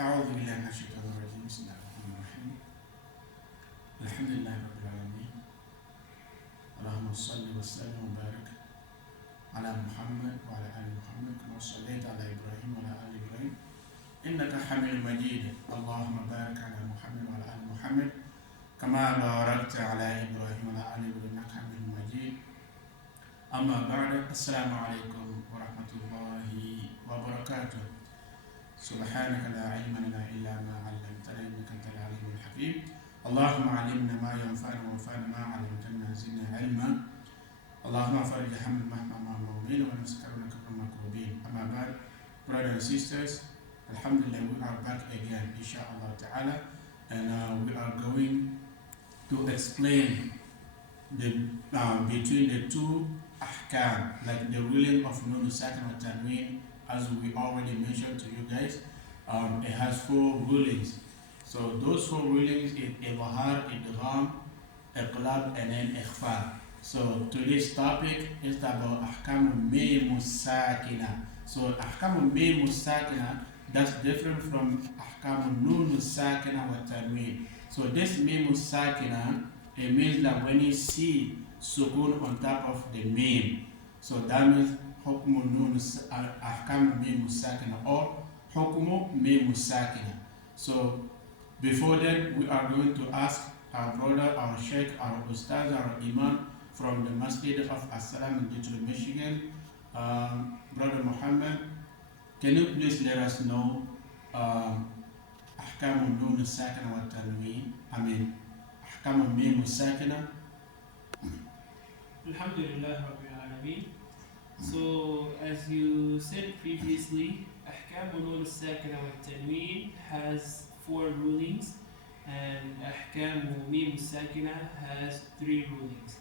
أعوذ بالله من الشيطان الرجيم بسم الله الرحمن الرحيم الحمد لله رب العالمين اللهم صل وسلم وبارك على محمد وعلى آل محمد كما صليت على إبراهيم وعلى آل إبراهيم إنك حميد مجيد اللهم بارك على محمد وعلى آل محمد كما باركت على إبراهيم وعلى آل إبراهيم إنك حميد مجيد أما بعد السلام عليكم ورحمة الله وبركاته سبحانك لا علم لنا إلا ما علمتنا إنك أنت العليم الحكيم اللهم علمنا ما ينفعنا وانفعنا ما علمتنا زدنا علما اللهم فرج هم مهما مؤمنين ونسكرنا كبر مكروبين أما بعد brothers and sisters Alhamdulillah we are back again inshallah ta'ala and we are going to explain the between the two ahkam like the ruling of nun sakin wa tanween. As we already mentioned to you guys, it has 4 rulings. So those 4 rulings is Ibahar, Idgham, Iqlab, and then Ikhfa. So today's topic is about Ahkam Mim Sakina. So Ahkam Mim Sakina, that's different from Ahkam Nun Sakina wa Tanween. So this Mim Sakina, it means that when you see Sukun on top of the Mim, so that means حكم النون أحكام ميم الساكنة or حكم ميم الساكنة. So before that we are going to ask our brother, our sheikh, our ustaz, our imam from the Masjid of As-Salam in Detroit, Michigan, Brother Muhammad, can you please let us know أحكام النون الساكنة والتنوين أحكام ميم الساكنة. Alhamdulillah Rabbil Alameen. So, as you said previously, Ahkam Nun al-Sakina wa Tanween has 4 rulings, and Ahkam Mim al-Sakina has 3 rulings.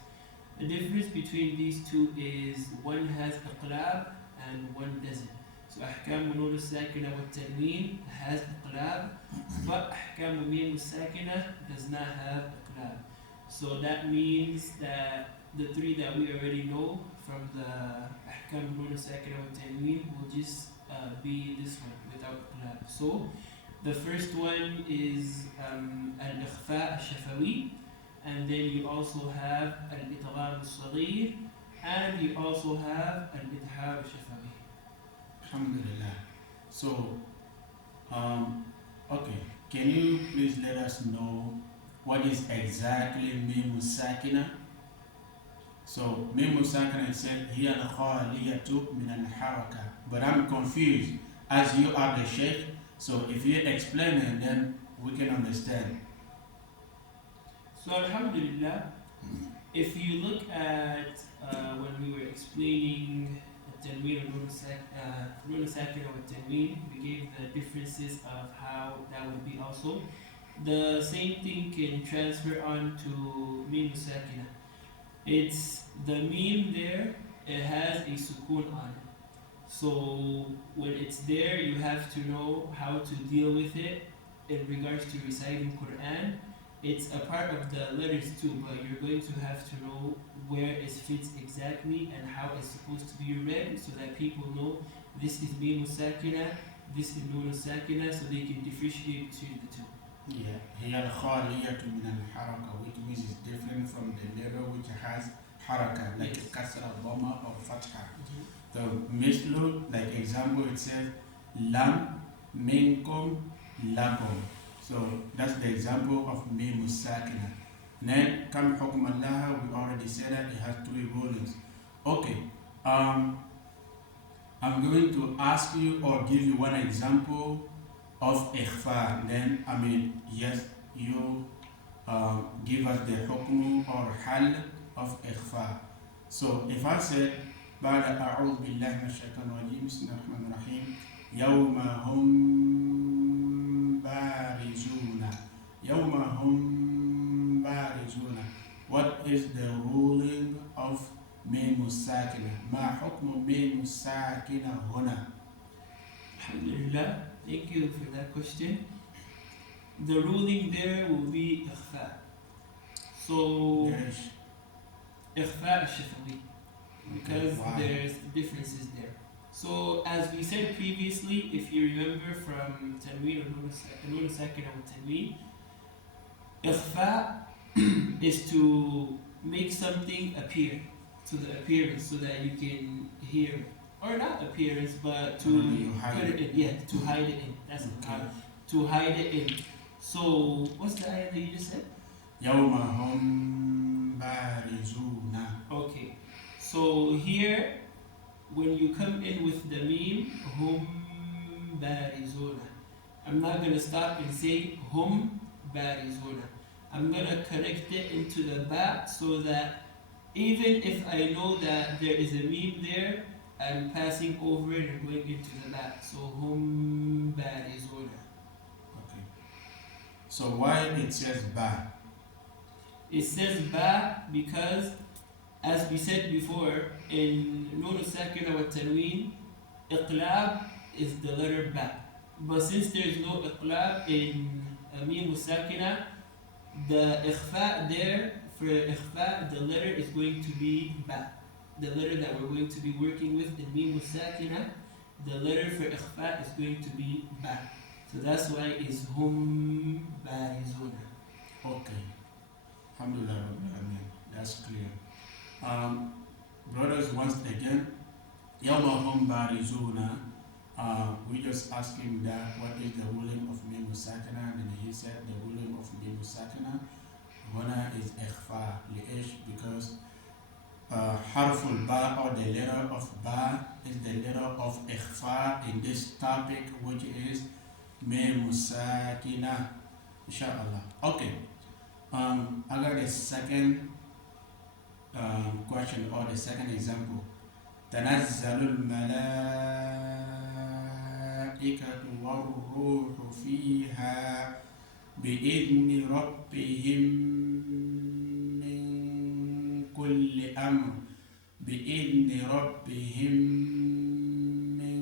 The difference between these two is one has Iqlab and one doesn't. So, Ahkam Nun al-Sakina wa Tanween has Iqlab, but Ahkam Mim al-Sakina does not have Iqlab. So, that means that the 3 that we already know from the Ahkam Nun Sakina wa Tanween will just be this one without Iqlab. So the first one is Al-Ikhfa al-Shafawi, and then you also have Al-Idgham al-Saghir, and you also have Al-Idhar al-Shafawi. Alhamdulillah. So, okay, can you please let us know what is exactly Mim Sakina? So, Mim Sakina said, Hiya al-Khaliyatu min al-Haraka. But I'm confused, as you are the Sheikh, so if you explain it, then we can understand. So, Alhamdulillah, if you look at when we were explaining Tanween and Nun Sakina wa Tanween, we gave the differences of how that would be also. The same thing can transfer on to Mim Sakina. It's the meme there, it has a sukun on it. So when it's there, you have to know how to deal with it in regards to reciting Quran. It's a part of the letters too, but you're going to have to know where it fits exactly and how it's supposed to be read so that people know this is Mim Sakina, this is Nun Sakina, so they can differentiate between the two. Yeah, هي الخالية من الحركة, which means it's different from the letter which has haraka, like kasra, dhamma, or fatha. So, mislu, like example, it says lam, minkum, lakum. So that's the example of mim sakina. Then kam hukm Allah, we already said that it has 3 rulings. Okay, I'm going to ask you or give you one example of ikhfa. Then yes, you give us the hukm or hal of ikhfa. So if I said بعد أعوذ بالله من الشيطان الرجيم بسم الله الرحمن الرحيم يوم هم بارزون يوم هم بارزون, what is the ruling of ميم الساكنة? ما حكم ميم الساكنة هنا? Alhamdulillah, thank you for that question. The ruling there will be Ikhfa. So Yes. Ikhfa al-Shafawi, because Wow. there's differences there. So as we said previously, if you remember from Tanween or Nun Sakina or Tanween, Ikhfa is to make something appear to the appearance so that you can hear it. Or not appearance, but to put it in. Yeah, to hide it in. That's Okay. to hide it in. So what's the ayah that you just said? يوم هم بارزون. Okay. So here, when you come in with the meme, hum barizuna, I'm not gonna stop and say hum barizuna. I'm gonna connect it into the ba so that even if I know that there is a meme there, I'm passing over it and going into the ba. So hum barizuna. Okay. So why it says ba? It says ba because, as we said before, in Nun Sakina wa Tanween, Iqlab is the letter ba. But since there is no Iqlab in Mim Sakina, the Ikhfa there, for Ikhfa, the letter is going to be ba. The letter that we're going to be working with in Mim Sakina, the letter for Ikhfa is going to be ba. So that's why it's hum barizuna. Okay. Alhamdulillah Rabbil Alameen. That's clear. Brothers, once again, Yawma hum barizuna. We just asked him that what is the ruling of Mim Sakina, and he said the ruling of Mim Sakina Huna is ikhfa. لإيش? Because harful ba or the letter of ba is the letter of ikhfa in this topic, which is Mim Sakina. Inshallah. Okay. I got the second question or the second example. تنزل الملائكة والروح فيها بإذن ربهم من كل أمر بإذن ربهم من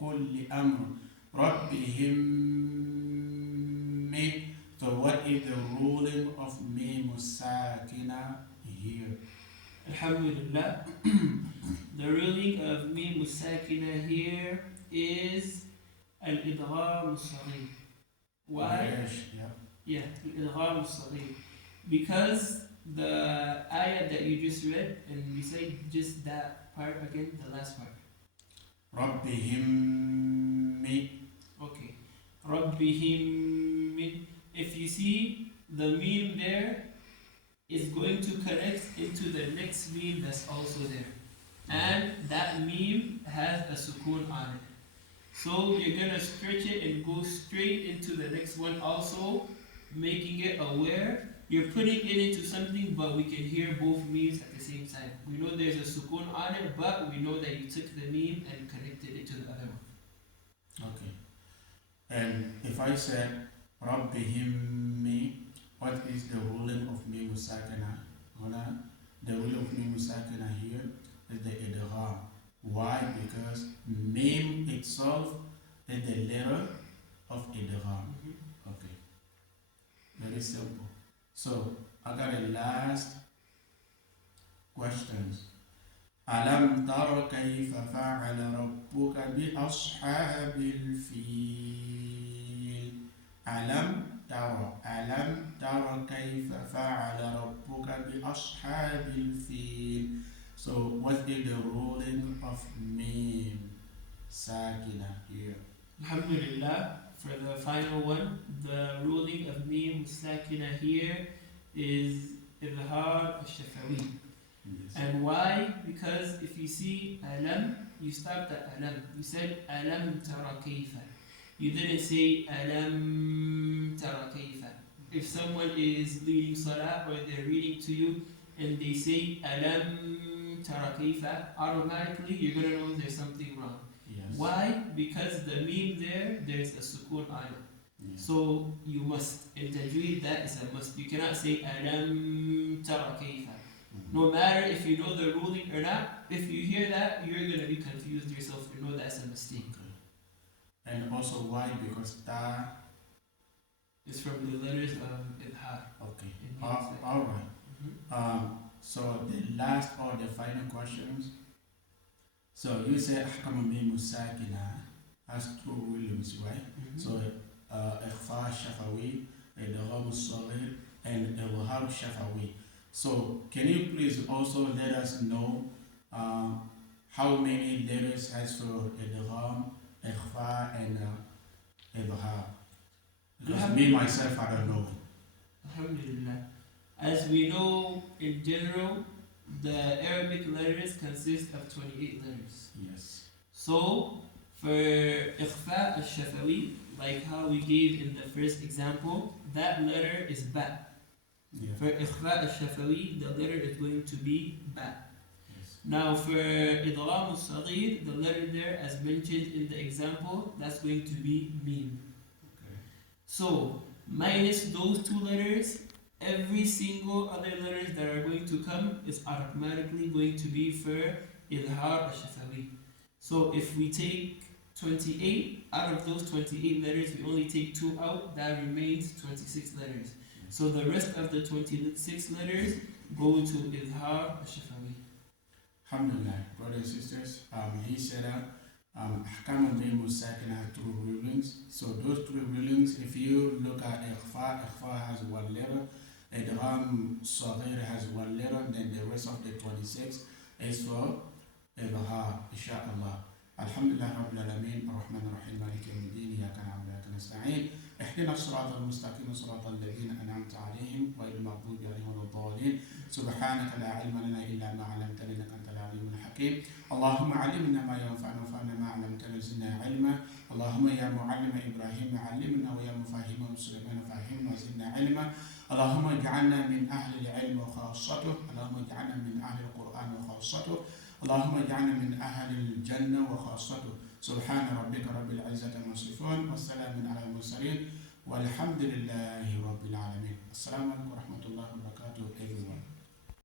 كل أمر ربهم من. So what is the ruling of Mim Sakina here? Alhamdulillah. The ruling of Mim Sakina here is Al-Idgham Al-Saghir. Why? Yeah. Al-Idgham Al-Saghir. Because the ayah that you just read, and you say just that part again, the last part. ربهم من. Okay. Rabbihim min. If you see the meme there, is going to connect into the next meme that's also there. And that meme has a sukoon on it. So you're gonna stretch it and go straight into the next one also, making it aware. You're putting it into something, but we can hear both memes at the same time. We know there's a sukoon on it, but we know that you took the meme and connected it to the other one. Okay. And if I said Rabbihim me, what is the ruling of Mim Sakina? The ruling of Mim Sakina here is the idgham. Why? Because Mim itself is the letter of idgham. Okay. Very simple. So I got a last questions. ألم تر كيف فعل ربك بأصحاب الفيل. ألم تر كيف فعل ربك بأصحاب الفيل. So what is the ruling of Mim Sakina here? Alhamdulillah, for the final one, the ruling of Mim Sakina here is Izhar al-Shafawi. Yes. And why? Because if you see Alam, you stopped at Alam. You said Alam tara kayfa. You didn't say Alam tara kayfa. If someone is leading Salah or they're reading to you and they say Alam tara kayfa, automatically you're going to know there's something wrong. Yes. Why? Because the meme there's a sukoon on it. Yes. So you must, in Tajweed, that is a must. You cannot say Alam tara kayfa. No matter if you know the ruling or not, if you hear that, you're going to be confused yourself. You know that's a mistake. Okay. And also why? Because ta. It's from the letters of Idhar. Okay. It means that- All right. Mhm. So the last or the final questions. So you say أحكام ميم الساكنة has two rulings, right? So إخفاء شفوي, إدغام الصغير, and إظهار شفوي. So can you please also let us know how many letters has for إدغام, إخفاء, and إظهار? Because me myself, I don't know it. Alhamdulillah. As we know, in general, the Arabic letters consist of 28 letters. Yes. So, for إخفاء الشفوي, like how we gave in the first example, that letter is ba. Yeah. For إخفاء الشفوي, the letter is going to be ba. Yes. Now for إضغام الصغير, the letter there, as mentioned in the example, that's going to be mim. Okay. So, minus those two letters, every single other letters that are going to come is automatically going to be for إظهار الشفوي. So if we take 28, out of those 28 letters, we only take 2 out, that remains 26 letters. So the rest of the 26 letters go to إظهار الشفوي. Alhamdulillah, brothers and sisters, he said أحكام الميم الساكنة has two rulings. So those two rulings, if you look at إخفاء has one letter, إدغام صغير has one letter, then the rest of the 26 is for إظهار إن شاء الله. الحمد لله رب العالمين الرحمن الرحيم مالك يوم الدين إياك نعبد وإياك نستعين اهدنا الصراط المستقيم صراط الذين أنعمت عليهم غير المغضوب عليهم ولا الضالين سبحانك لا علم لنا إلا ما علمتنا إنك أنت العليم الحكيم اللهم علمنا ما ينفعنا وانفعنا ما علمتنا زدنا علما اللهم يا معلم إبراهيم علمنا ويا مفهم سليمان فهمنا وزدنا علما اللهم اجعلنا من أهل العلم وخاصته اللهم اجعلنا من أهل القرآن وخاصته اللهم اجعلنا من أهل الجنة وخاصته سبحان ربك رب العزة عما يصفون والسلام على المرسلين والحمد لله رب العالمين. السلام عليكم ورحمة الله وبركاته everyone.